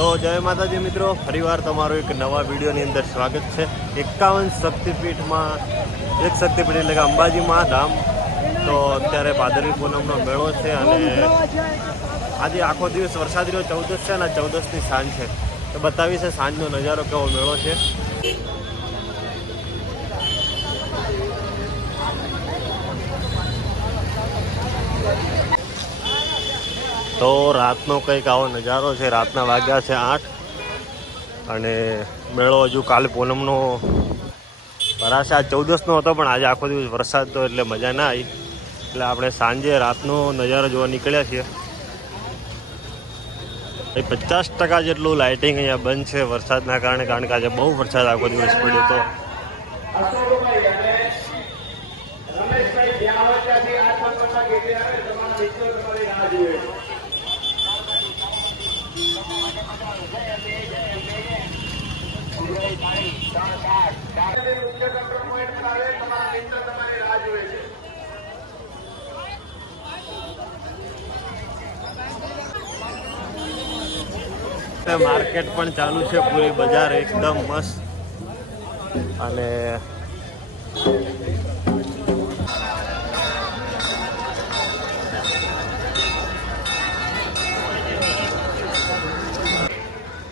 તો જય માતાજી મિત્રો, ફરીવાર તમારો એક નવા વિડીયોની અંદર સ્વાગત છે। 51 શક્તિપીઠમાં એક શક્તિપીઠ એટલે કે અંબાજીમાં ધામ। તો અત્યારે ભાદરવી પૂનમનો મેળો છે અને આજે આખો દિવસ વરસાદી રહ્યો। 14 છે અને 14ની સાંજ છે, તો બતાવી છે સાંજનો નજારો કેવો મેળો છે। તો રાતનો કંઈક આવો નજારો છે। રાતના વાગ્યા છે 8 અને મેળો હજુ કાલે પૂનમનો ભરાશે। આજ 14નો હતો પણ આજે આખો દિવસ વરસાદ તો એટલે મજા ના આવી, એટલે આપણે સાંજે રાતનો નજારો જોવા નીકળ્યા છીએ। 50% જેટલું લાઇટિંગ અહીંયા બંધ છે વરસાદના કારણે, કારણ કે આજે બહુ વરસાદ આખો દિવસ પડ્યો હતો। માર્કેટ પણ ચાલુ છે, પૂરી બજાર એકદમ મસ્ત। અને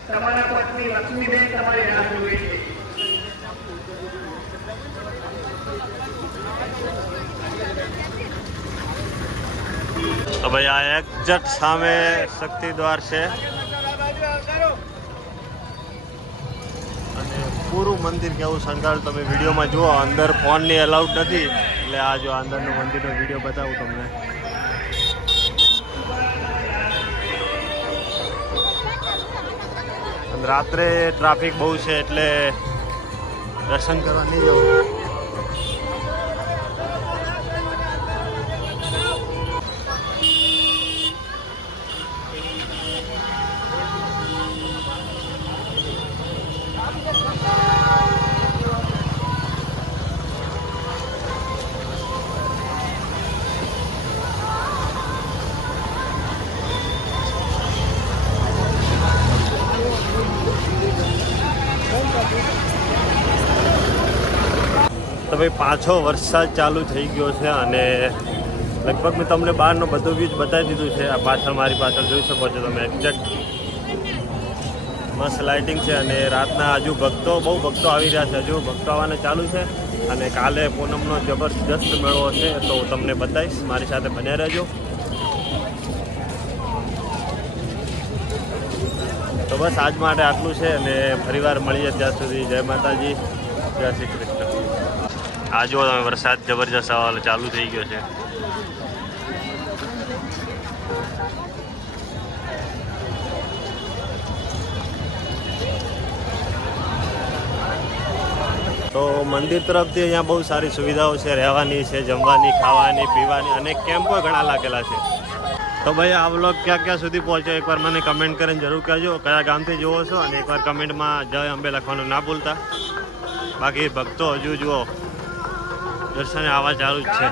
તમારા પત્ની લક્ષ્મીબેન તમારી રાહ જોવે છે। તો ભાઈ આ એક્ઝેક્ટ સામે શક્તિ દ્વાર છે અને પૂરું મંદિર કેવું શણગાર તમે વિડીયોમાં જુઓ। અંદર ફોનની અલાઉડ નથી, એટલે આ જો અંદરનું મંદિરનો વિડીયો બતાવું તમને। રાત્રે ટ્રાફિક બહુ છે એટલે દર્શન કરવા નહીં જવું। તો ભાઈ પાછો વરસાદ ચાલુ થઈ ગયો છે અને લગભગ મેં તમને બહારનો બધો વ્યૂ બતાવી દીધું છે। આ પાછળ મારી પાછળ જોઈ શકો છો તમે, એક્ઝેક્ટ મસ્ત લાઇટિંગ છે અને રાતના હજુ બહુ ભક્તો આવી રહ્યા છે। હજુ ભક્તો આવવાના ચાલુ છે અને કાલે પૂનમનો જબરજસ્ત મેળો હશે, તો હું તમને બતાવીશ, મારી સાથે બન્યા રહેજો। તો બસ આજ માટે આટલું છે અને ફરીવાર મળીએ, ત્યાં સુધી જય માતાજી, જય શ્રી કૃષ્ણ। આ જુઓ તમે, વરસાદ જબરજસ્ત આવવાનો ચાલુ થઈ ગયો છે। તો મંદિર તરફથી અહીંયા બહુ સારી સુવિધાઓ છે, રહેવાની છે, જમવાની, ખાવાની, પીવાની અને કેમ્પો ઘણા લાગેલા છે। તો ભાઈ આ વ્લોગ ક્યાં સુધી પહોંચ્યો એકવાર મને કમેન્ટ કરીને જરૂર કહેજો, કયા ગામથી જુઓ છો, અને એકવાર કમેન્ટમાં જય અંબે લખવાનું ના ભૂલતા। બાકી ભક્તો હજુ જુઓ દર્શને આવા ચાલુ જ છે।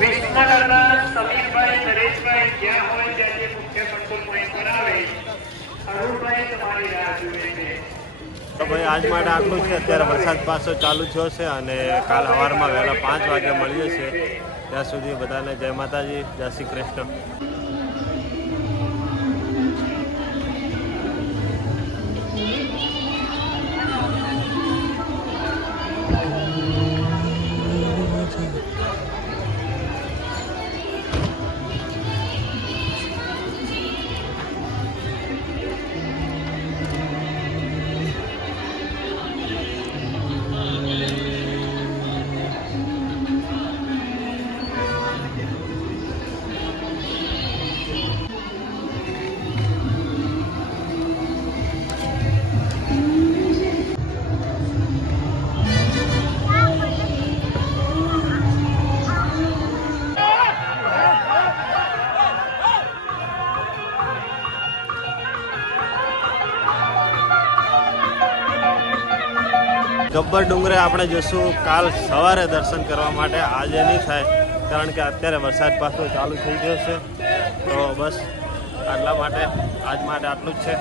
વિસનગરના સમીરભાઈ નરેશભાઈ જ્યાં હોય ત્યાંથી મુખ્ય કંટ્રોલ પોઈન્ટ પર આવે અરુણભાઈ તમારી રાહ જુએ છે. તો ભાઈ આજ માટે આટલું છે. અત્યારે વરસાદ પાછો ચાલુ થયો છે અને કાલ સવારમાં વહેલા 5 વાગે મળીએ છીએ. ત્યાં સુધી બધાને જય માતાજી, જય શ્રી કૃષ્ણ. ગબ્બર ડુંગરે આપણે જઈશું કાલ સવારે દર્શન કરવા માટે. આજે નહીં થાય કારણ કે અત્યારે વરસાદ પાછો ચાલુ થઈ ગયો છે. તો બસ આટલા માટે આજ માટે આટલું જ છે.